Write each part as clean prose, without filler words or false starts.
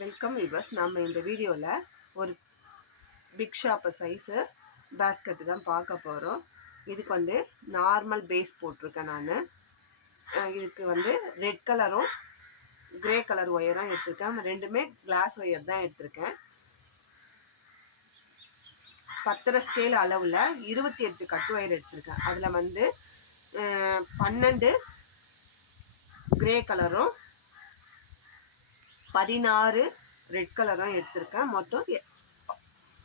Welcome viewers. நம்ம இந்த வீடியோவில் ஒரு பிக் ஷாப்பர் சைஸு பேஸ்கெட்டு தான் பார்க்க போகிறோம். இதுக்கு வந்து நார்மல் பேஸ் போட்டிருக்கேன் நான். இதுக்கு வந்து ரெட் கலரும் கிரே கலர் ஒயரும் எடுத்திருக்கேன். ரெண்டுமே கிளாஸ் ஒயர் தான் எடுத்திருக்கேன். 10 ஸ்கேல் அளவில் 28 கட் ஒயர் எடுத்திருக்கேன். அதில் வந்து 12 கிரே கலரும் 16 ரெட் கலரும் எடுத்திருக்கேன். மொத்தம்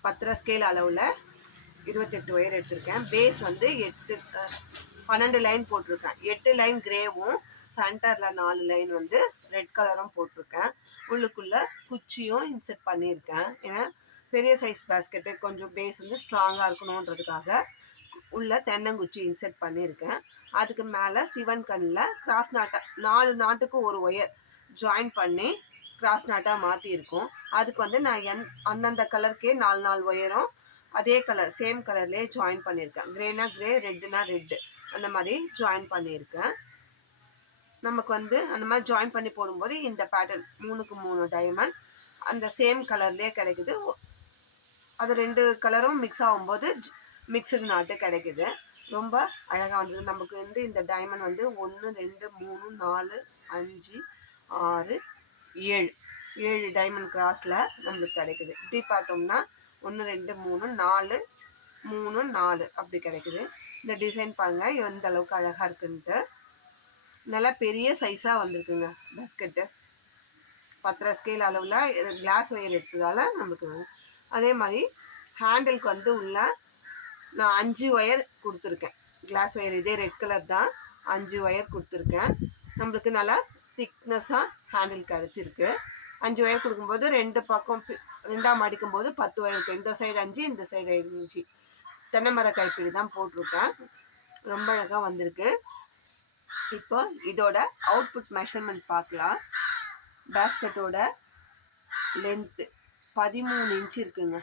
10 ஸ்கேல் அளவில் 28 ஒயர் எடுத்திருக்கேன். பேஸ் வந்து 12 லைன் போட்டிருக்கேன். 8 லைன் கிரேவும் சென்டரில் 4 லைன் வந்து ரெட் கலரும் போட்டிருக்கேன். உள்ளுக்குள்ளே குச்சியும் இன்செர்ட் பண்ணியிருக்கேன். ஏன்னா பெரிய சைஸ் பேஸ்கெட்டு கொஞ்சம் பேஸ் வந்து ஸ்ட்ராங்காக இருக்கணுன்றதுக்காக உள்ள தென்னங்குச்சி இன்செர்ட் பண்ணியிருக்கேன். அதுக்கு மேலே சிவன் கண்ணில் கிராஸ் நாட்டை 4 நாட்டுக்கு ஒரு ஒயர் ஜாயின் பண்ணி கிராஸ் நாட்டாக மாற்றிருக்கோம். அதுக்கு வந்து நான் அந்தந்த கலருக்கே 4 ஒயரும் அதே கலர் சேம் கலர்லேயே ஜாயின் பண்ணியிருக்கேன். கிரேனா கிரே, ரெட்டுனா ரெட்டு, அந்த மாதிரி ஜாயின் பண்ணியிருக்கேன். நமக்கு வந்து அந்த மாதிரி ஜாயின் பண்ணி போடும்போது இந்த பேட்டர்ன் 3க்கு 3 டைமண்ட் அந்த சேம் கலர்லேயே கிடைக்குது. அது 2 கலரும் மிக்ஸ் ஆகும்போது மிக்சடு நாட்டு கிடைக்குது. ரொம்ப அழகாக வந்தது. நமக்கு வந்து இந்த டைமண்ட் வந்து 1 2 3 4 5 6 7 டைமண்ட் கிராஸில் நம்மளுக்கு கிடைக்குது. இப்படி பார்த்தோம்னா 1 2 3 4 3 4 அப்படி கிடைக்குது. இந்த டிசைன் பாருங்கள் எந்த அளவுக்கு அழகாக இருக்குன்ட்டு. நல்லா பெரிய சைஸாக வந்திருக்குங்க பேஸ்கெட்டு. 10 ஸ்கேல் அளவில் கிளாஸ் ஒயர் எடுத்ததால் நம்மளுக்கு. அதே மாதிரி ஹேண்டிலுக்கு வந்து உள்ள நான் 5 ஒயர் கொடுத்துருக்கேன். கிளாஸ் ஒயர் இதே ரெட் கலர் தான். 5 ஒயர் கொடுத்துருக்கேன். நம்மளுக்கு நல்லா திக்னஸாக ஹேண்டில் கிடச்சிருக்கு. 5 ஒயர் கொடுக்கும்போது 2 பக்கம் 2ஆம் அடிக்கும்போது 10 ஒயர் இருக்குது. இந்த சைடு 5 இந்த சைடு 5 தென்னை மர கைப்பிடி தான் போட்டிருக்கேன். ரொம்ப அழகாக வந்திருக்கு. இப்போ இதோட அவுட்புட் மெஷர்மெண்ட் பார்க்கலாம். பேஸ்கெட்டோட லென்த்து 13 இன்ச்சு இருக்குங்க.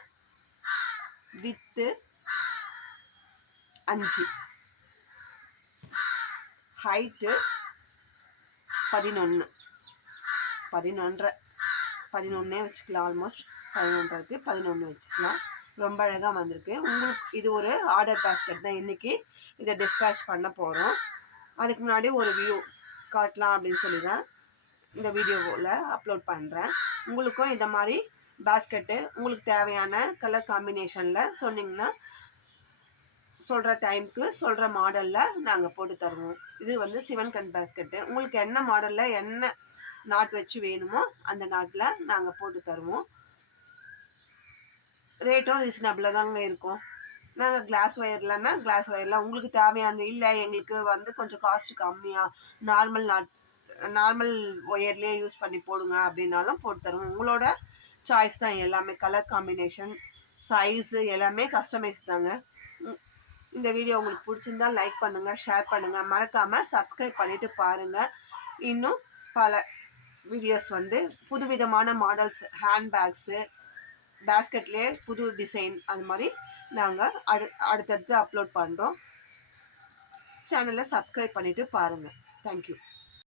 வித்து 5, ஹைட்டு 11 11 வச்சுக்கலாம். ஆல்மோஸ்ட் 11 இருக்குது. 11 வச்சுக்கலாம். ரொம்ப அழகாக வந்திருக்கு. உங்களுக்கு இது ஒரு ஆர்டர் பேஸ்கெட் தான். இன்றைக்கி இதை டிஸ்பேச் பண்ண போகிறோம். அதுக்கு முன்னாடி ஒரு வியூ காட்டலாம் அப்படின்னு சொல்லி தான் இந்த வீடியோவில் அப்லோட் பண்ணுறேன். உங்களுக்கும் இந்த மாதிரி பேஸ்கெட்டு உங்களுக்கு தேவையான கலர் காம்பினேஷனில் சொன்னிங்கன்னா சொல்கிற டைமுக்கு சொல்கிற மாடலில் நாங்கள் போட்டு தருவோம். இது வந்து சிவன் கண் பேஸ்கெட்டு. உங்களுக்கு என்ன மாடலில் என்ன நாட் வச்சு வேணுமோ அந்த நாட்டில் நாங்கள் போட்டு தருவோம். ரேட்டும் ரீசனபிளாக தாங்க இருக்கும். நாங்கள் கிளாஸ் ஒயர்லன்னா கிளாஸ் ஒயரில் உங்களுக்கு தேவையானது இல்லை எங்களுக்கு வந்து கொஞ்சம் காஸ்ட்டு கம்மியாக நார்மல் ஒயர்லேயே யூஸ் பண்ணி போடுங்க அப்படின்னாலும் போட்டு தருவோம். உங்களோட சாய்ஸ் தான் எல்லாமே. கலர் காம்பினேஷன், சைஸு எல்லாமே கஸ்டமைஸ் தாங்க. இந்த வீடியோ உங்களுக்கு பிடிச்சிருந்தா லைக் பண்ணுங்கள், ஷேர் பண்ணுங்கள். மறக்காமல் சப்ஸ்கிரைப் பண்ணிவிட்டு பாருங்கள். இன்னும் பல வீடியோஸ் வந்து புதுவிதமான மாடல்ஸ், ஹேண்ட்பேக்ஸு, பேஸ்கெட்லேயே புது டிசைன் அது மாதிரி நாங்கள் அடுத்தடுத்து அப்லோட் பண்ணுறோம். சேனலை சப்ஸ்கிரைப் பண்ணிவிட்டு பாருங்கள். தேங்க்யூ.